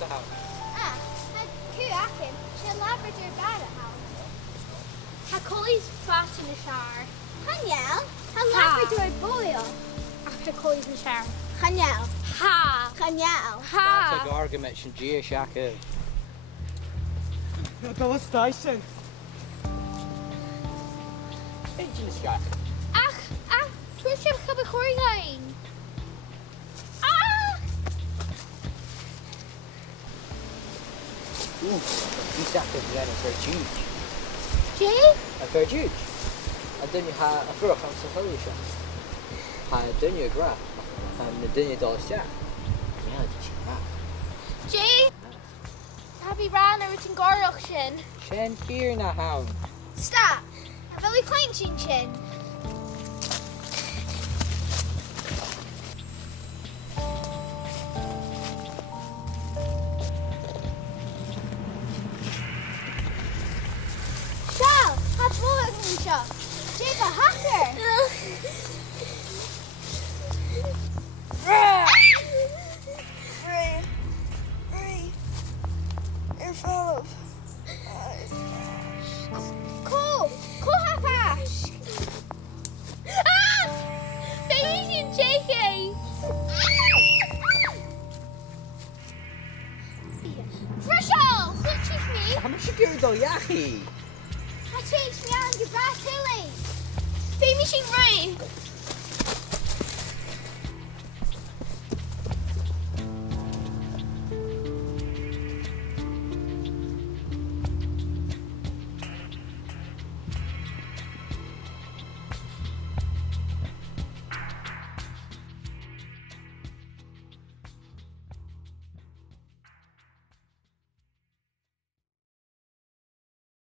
sa hawn. Ha Kuakin, she Labrador bad at how. Ha Colley's fast in the shower. Hanyel, ha Ha. Labrador boil. After Colley's in the shower. Hanyel, Ha! Hanyel. Tá Ha! gargamit sin dí seacha. Go station. Éidir na seacha. Ach, tuair sib cub a chóirgain. Ah! Ní seacha bhena fer dúd. Jay? A fer dúd. A dunne ha a furach an sa choú se. Ha dunne gra. Na dunne dá seach. Ní si gra. Jay? Happy ran ar tin gárach sin. Sin fear na hawn. Stop. A Billy Clank chin chin. Shell, ha bullet in shop. Jake a hacker. Cool half ash. Ah! Baby sin JK. Frishall, what teach me? Ha si gur dó jachi. I teach me on your brass hilly. Baby sin Ray.